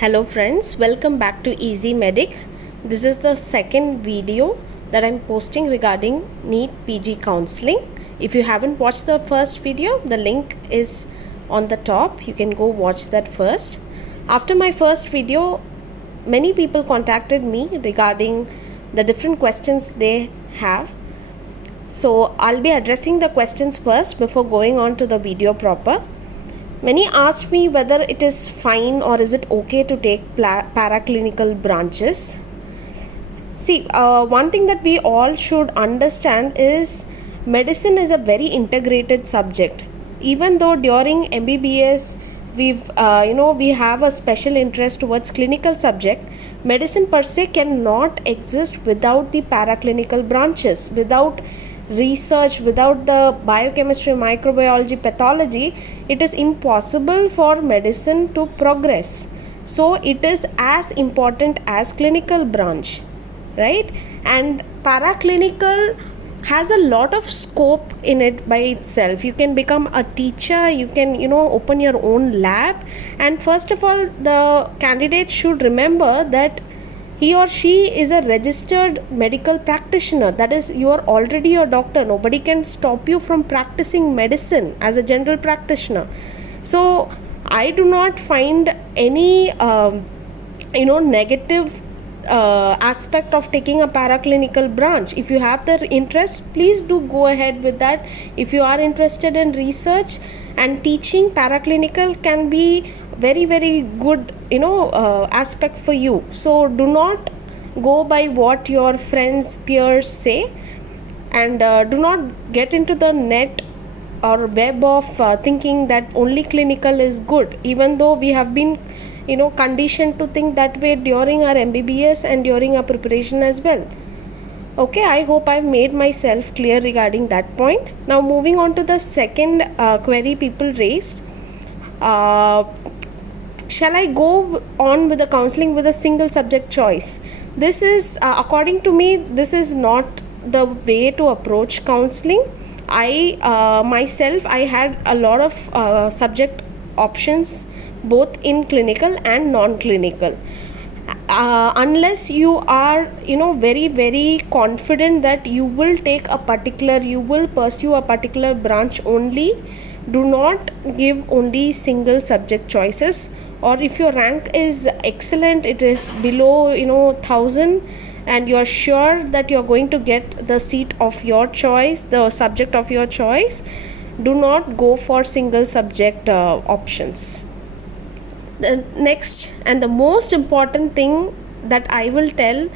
Hello friends, welcome back to Easy Medic. This is the second video that I'm posting regarding NEET PG counseling. If you haven't watched the first video, the link is on the top. You can go watch that first. After my first video, many people contacted me regarding the different questions they have. So I'll be addressing the questions first before going on to the video proper. Many asked me whether it is fine or is it okay to take paraclinical branches. See, one thing that we all should understand is medicine is a very integrated subject. Even though during MBBS we have a special interest towards clinical subject, medicine per se cannot exist without the paraclinical branches, without research, without the biochemistry, microbiology, pathology. It is impossible for medicine to progress. So it is as important as clinical branch, right? And paraclinical has a lot of scope in it by itself. You can become a teacher, you can open your own lab. And first of all, the candidate should remember that he or she is a registered medical practitioner. That is, you are already a doctor. Nobody can stop you from practicing medicine as a general practitioner. So I do not find any negative aspect of taking a paraclinical branch. If you have the interest, please do go ahead with that. If you are interested in research and teaching, paraclinical can be very good aspect for you. So do not go by what your friends, peers say, and do not get into the net or web of thinking that only clinical is good, even though we have been conditioned to think that way during our MBBS and during our preparation as well. Okay, I hope I've made myself clear regarding that point. Now moving on to the second query people raised. Shall I go on with the counseling with a single subject choice? This is, according to me, this is not the way to approach counseling. I myself had a lot of subject options, both in clinical and non-clinical. Unless you are very confident that you will pursue a particular branch only, do not give only single subject choices. Or if your rank is excellent, it is below 1000, and you are sure that you are going to get the seat of your choice, the subject of your choice, do not go for single subject options. The next and the most important thing that I will tell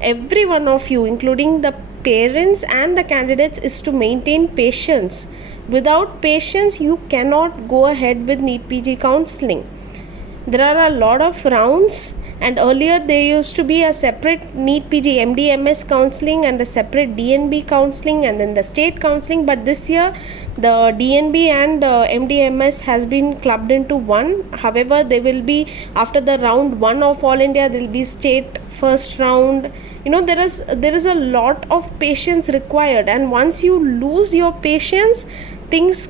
every one of you, including the parents and the candidates, is to maintain patience. Without patience, you cannot go ahead with NEET PG counseling. There are a lot of rounds, and earlier there used to be a separate NEET PG MD-MS counseling and a separate DNB counseling and then the state counseling. But this year the DNB and MD-MS has been clubbed into one. However, they will be, after the round 1 of All India, there will be state first round. There is a lot of patience required, and once you lose your patience, things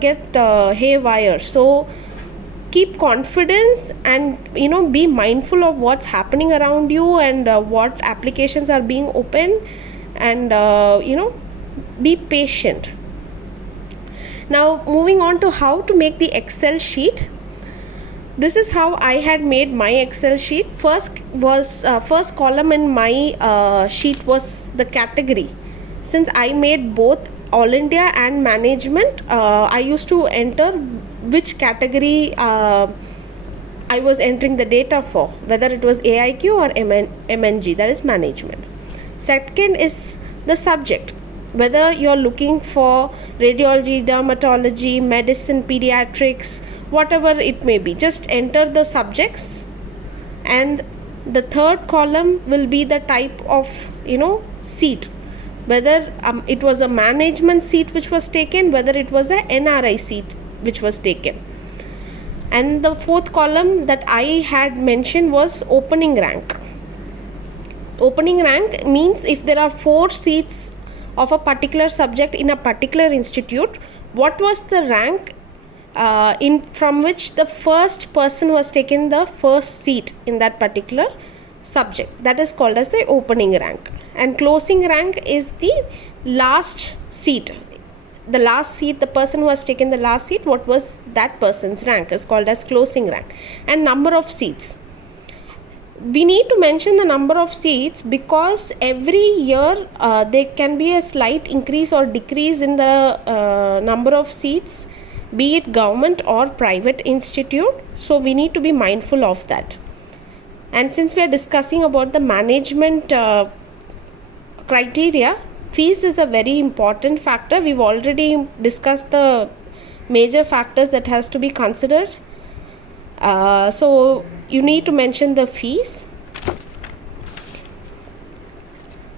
get haywire. So keep confidence and be mindful of what's happening around you and what applications are being opened, and be patient. Now moving on to how to make the Excel sheet. This is how I had made my Excel sheet. First column in my sheet was the category. Since I made both All India and management, I used to enter which category I was entering the data for, whether it was AIQ or MNG, that is management. Second is the subject, whether you're looking for radiology, dermatology, medicine, pediatrics, whatever it may be, just enter the subjects. And the third column will be the type of seat, whether it was a management seat which was taken, whether it was a NRI seat which was taken. And the fourth column that I had mentioned was opening rank. Opening rank means if there are 4 seats of a particular subject in a particular institute, what was the rank in from which the first person who has taken the first seat in that particular subject, that is called as the opening rank. And closing rank is the last seat. The last seat, the person who has taken the last seat, what was that person's rank, is called as closing rank. And number of seats, we need to mention the number of seats because every year there can be a slight increase or decrease in the number of seats, be it government or private institute. So we need to be mindful of that. And since we are discussing about the management criteria, fees is a very important factor. We've already discussed the major factors that has to be considered. So you need to mention the fees.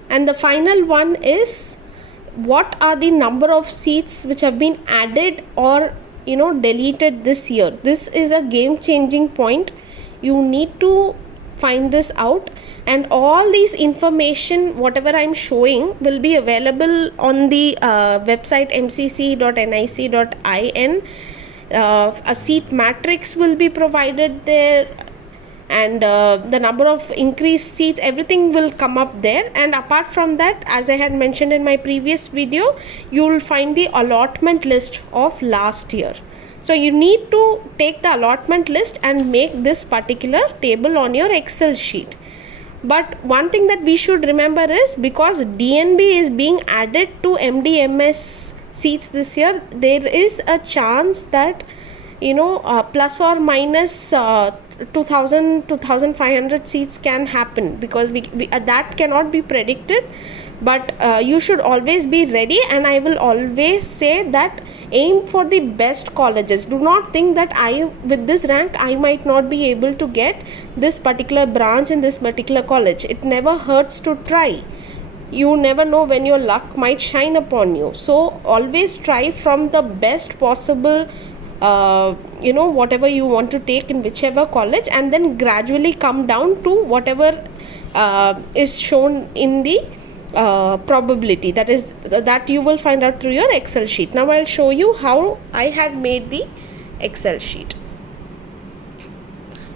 And the final one is, what are the number of seats which have been added or deleted this year. This is a game changing point. You need to find this out, and all these information whatever I'm showing will be available on the website mcc.nic.in. A seat matrix will be provided there, and the number of increased seats, everything will come up there. And apart from that, as I had mentioned in my previous video, you will find the allotment list of last year. So you need to take the allotment list and make this particular table on your Excel sheet. But one thing that we should remember is, because DNB is being added to MDMS seats this year, there is a chance that plus or minus 2500 seats can happen, because we that cannot be predicted. But you should always be ready, and I will always say that aim for the best colleges. Do not think that with this rank I might not be able to get this particular branch in this particular college. It never hurts to try. You never know when your luck might shine upon you. So always try from the best possible whatever you want to take in whichever college, and then gradually come down to whatever is shown in the probability, that you will find out through your Excel sheet. Now I'll show you how I had made the Excel sheet.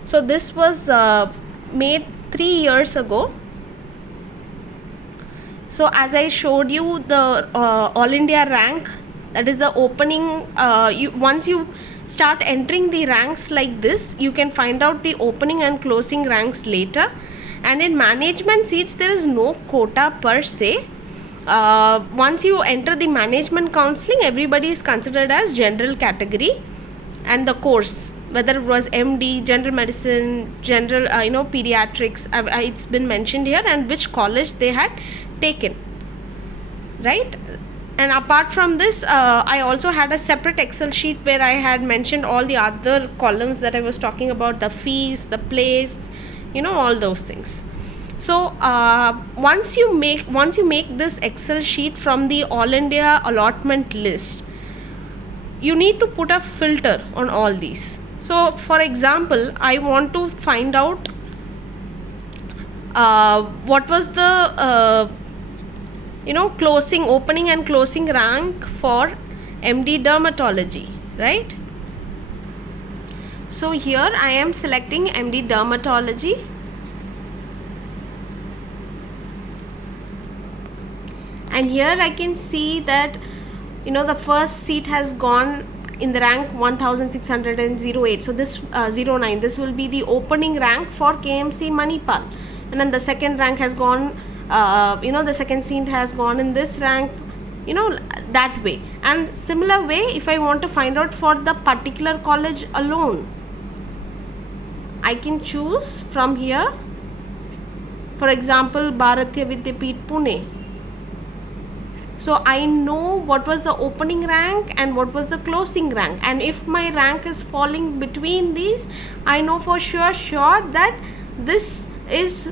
So this was made 3 years ago. So as I showed you the All India rank, that is the opening, once you start entering the ranks like this, you can find out the opening and closing ranks later. And in management seats, there is no quota per se. Once you enter the management counseling, everybody is considered as general category, and the course, whether it was MD, general medicine, general pediatrics, it's been mentioned here, and which college they had taken, right? And apart from this, I also had a separate Excel sheet where I had mentioned all the other columns that I was talking about, the fees, the place, all those things. So once you make this Excel sheet from the All India allotment list, you need to put a filter on all these. So for example, I want to find out what was the opening and closing rank for MD dermatology, right? So here I am selecting MD dermatology, and here I can see that the first seat has gone in the rank 1608. So this 09, this will be the opening rank for KMC Manipal, and then the second rank has gone, the second seat has gone in this rank, that way. And similar way, if I want to find out for the particular college alone, I can choose from here, for example, Bharatiya Vidyapeeth Pune. So I know what was the opening rank and what was the closing rank, and if my rank is falling between these, I know for sure that this is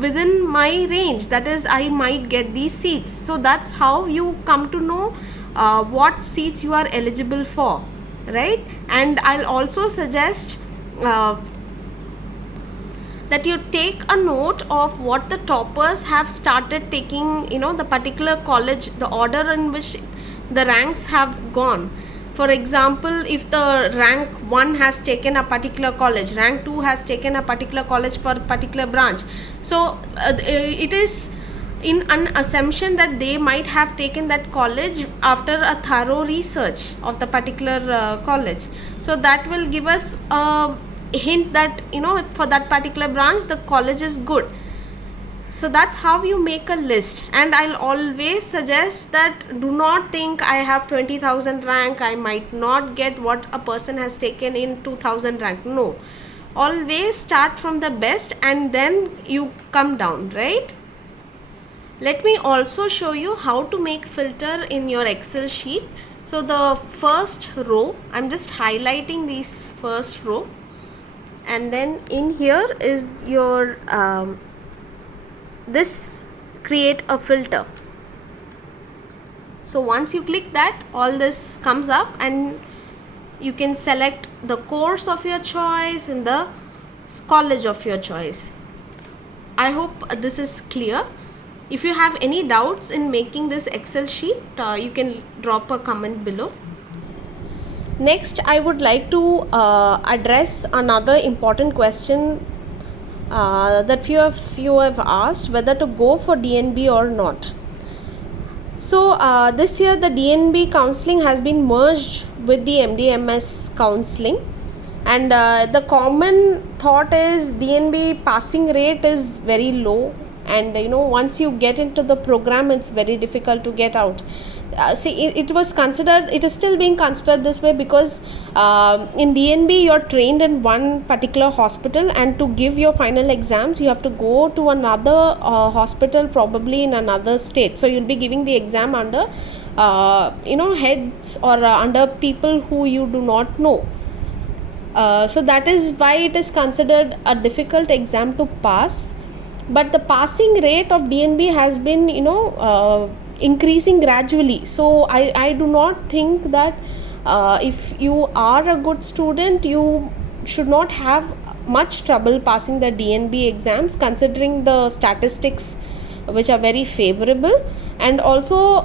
within my range, that is I might get these seats. So that's how you come to know what seats you are eligible for, right? And I'll also suggest that you take a note of what the toppers have started taking, the particular college, the order in which the ranks have gone. For example, if the rank 1 has taken a particular college, rank 2 has taken a particular college for a particular branch, so it is in an assumption that they might have taken that college after a thorough research of the particular college. So that will give us a hint that, you know, for that particular branch the college is good. So that's how you make a list. And I'll always suggest that do not think I have 20,000 rank, I might not get what a person has taken in 2,000 rank. No, always start from the best and then you come down, right? Let me also show you how to make filter in your Excel sheet. So the first row, I'm just highlighting this first row, and then in here is your this create a filter. So once you click that, all this comes up and you can select the course of your choice and the college of your choice. I hope this is clear. If you have any doubts in making this Excel sheet, you can drop a comment below. Next, I would like to address another important question that few of you have asked, whether to go for DNB or not. So this year the DNB counseling has been merged with the MD/MS counseling, and the common thought is DNB passing rate is very low, and you know, once you get into the program it's very difficult to get out. It was considered, it is still being considered this way because in DNB you're trained in one particular hospital, and to give your final exams you have to go to another hospital, probably in another state. So you'll be giving the exam under you know, heads or under people who you do not know. So that is why it is considered a difficult exam to pass. But the passing rate of DNB has been, you know, increasing gradually. So I do not think that if you are a good student, you should not have much trouble passing the DNB exams, considering the statistics which are very favorable. And also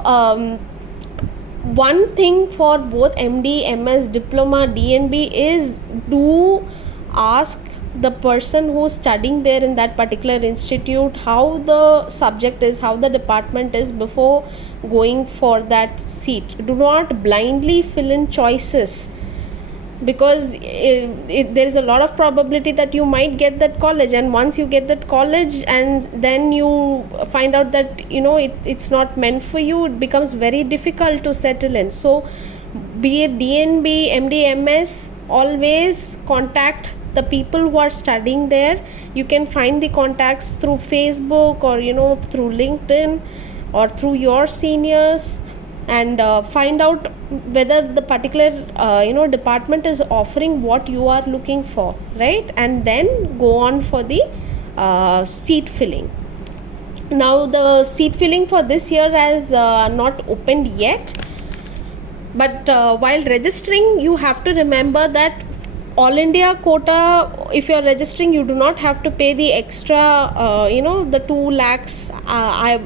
one thing for both MD, MS, diploma, DNB is, do ask the person who's studying there in that particular institute how the subject is, how the department is, before going for that seat. Do not blindly fill in choices, because there is a lot of probability that you might get that college, and once you get that college and then you find out that, you know, it's not meant for you, it becomes very difficult to settle in. So be it DNB, MD, MS, always contact the people who are studying there. You can find the contacts through Facebook, or you know, through LinkedIn, or through your seniors, and find out whether the particular you know, department is offering what you are looking for, right? And then go on for the seat filling. Now the seat filling for this year has not opened yet, but while registering you have to remember that All India quota, if you are registering, you do not have to pay the extra, you know, the 2 lakhs.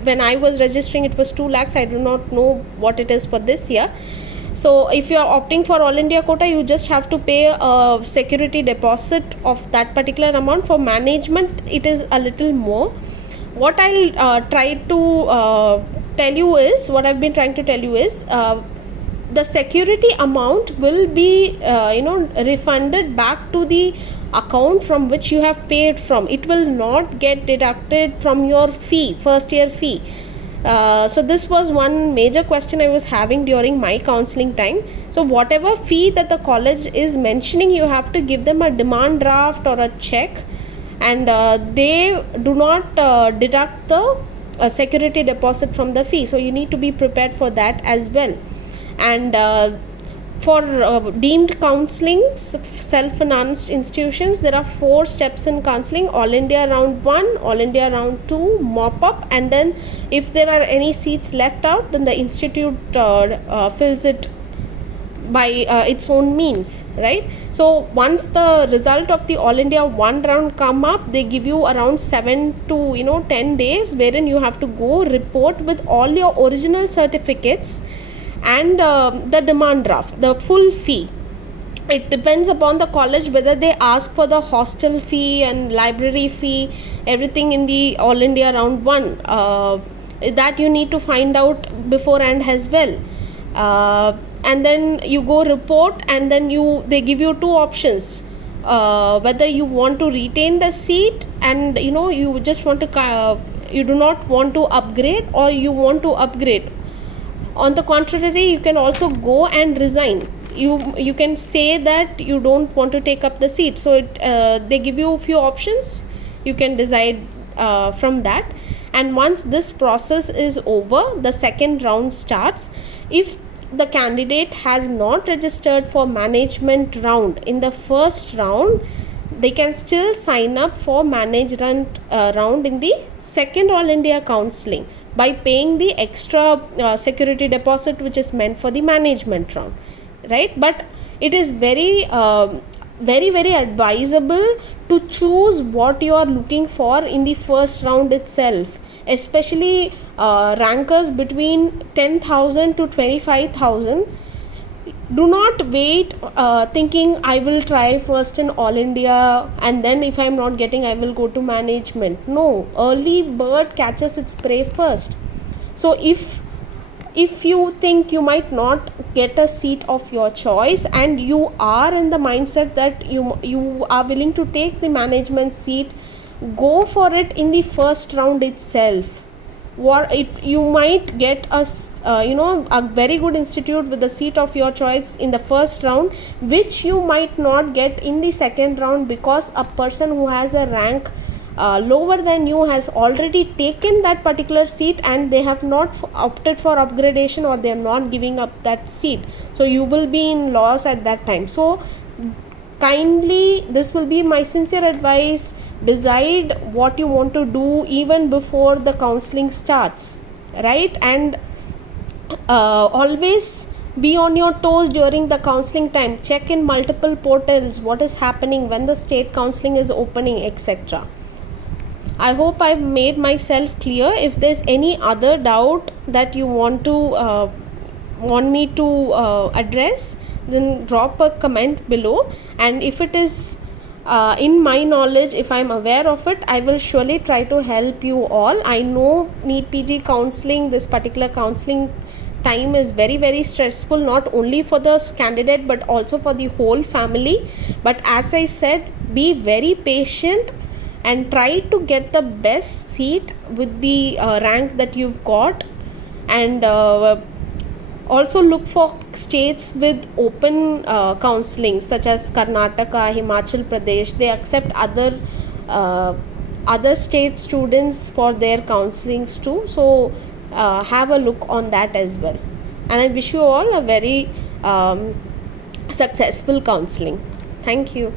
When I was registering, it was 2 lakhs. I do not know what it is for this year. So if you are opting for All India quota, you just have to pay a security deposit of that particular amount. For management, it is a little more. What I'll try to tell you is, what I've been trying to tell you is, the security amount will be you know, refunded back to the account from which you have paid from. It will not get deducted from your fee, first year fee. So this was one major question I was having during my counseling time. So whatever fee that the college is mentioning, you have to give them a demand draft or a check, and they do not deduct the security deposit from the fee. So you need to be prepared for that as well. And for deemed counseling, self-financed institutions, there are 4 steps in counseling: All India Round 1, All India Round 2, mop-up, and then if there are any seats left out, then the institute fills it by its own means, right? So once the result of the All India 1 round come up, they give you around 7 to 10 days, wherein you have to go report with all your original certificates and the demand draft, the full fee. It depends upon the college whether they ask for the hostel fee and library fee, everything in the All India Round 1. That you need to find out beforehand as well. And then you go report, and then they give you two options, whether you want to retain the seat and you just want to you do not want to upgrade, or you want to upgrade. On the contrary, you can also go and resign. You can say that you don't want to take up the seat, so they give you a few options. You can decide from that. And once this process is over, the second round starts. If the candidate has not registered for management round in the first round, they can still sign up for management round in the second All India counselling by paying the extra security deposit which is meant for the management round, right? But it is very very advisable to choose what you are looking for in the first round itself, especially rankers between 10,000 to 25,000. Do not wait thinking I will try first in All India, and then if I am not getting, I will go to management. No, early bird catches its prey first. So if you think you might not get a seat of your choice, and you are in the mindset that you are willing to take the management seat, go for it in the first round itself. You might get a very good institute with the seat of your choice in the first round, which you might not get in the second round, because a person who has a rank lower than you has already taken that particular seat, and they have not opted for upgradation, or they are not giving up that seat. So you will be in loss at that time. So kindly, this will be my sincere advice, decide what you want to do even before the counseling starts, right? And always be on your toes during the counseling time. Check in multiple portals what is happening, when the state counseling is opening, etc. I hope I've made myself clear. If there's any other doubt that you want me to address, then drop a comment below, and if it is in my knowledge, if I'm aware of it, I will surely try to help you all. I know NEET PG counseling, this particular counseling time is very very stressful, not only for the candidate but also for the whole family. But as I said, be very patient and try to get the best seat with the rank that you've got. And also look for states with open counseling, such as Karnataka, Himachal Pradesh. They accept other state students for their counselings too. So have a look on that as well. And I wish you all a very successful counseling. Thank you.